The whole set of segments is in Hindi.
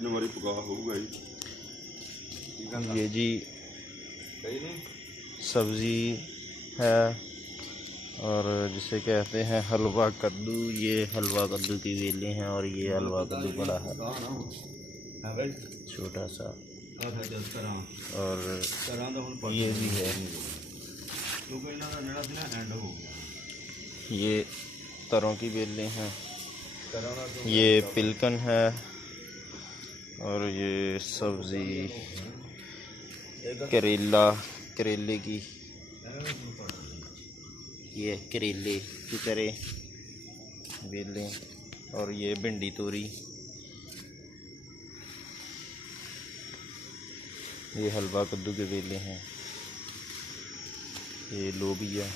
तीन बारी पका होगा ही। ये जी सब्ज़ी है और जिसे कहते हैं हलवा कद्दू। ये हलवा कद्दू की बेलें हैं और ये हलवा कद्दू बड़ा है छोटा सा। और ये भी है, ये तरों की बेलें हैं। ये पिलकन है और ये सब्ज़ी करेले की, ये करेले की तरह बेलें। और ये भिंडी तोरी, ये हलवा कद्दू के बेले हैं। ये लोबिया,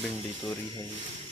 भिंडी तोरी है ये।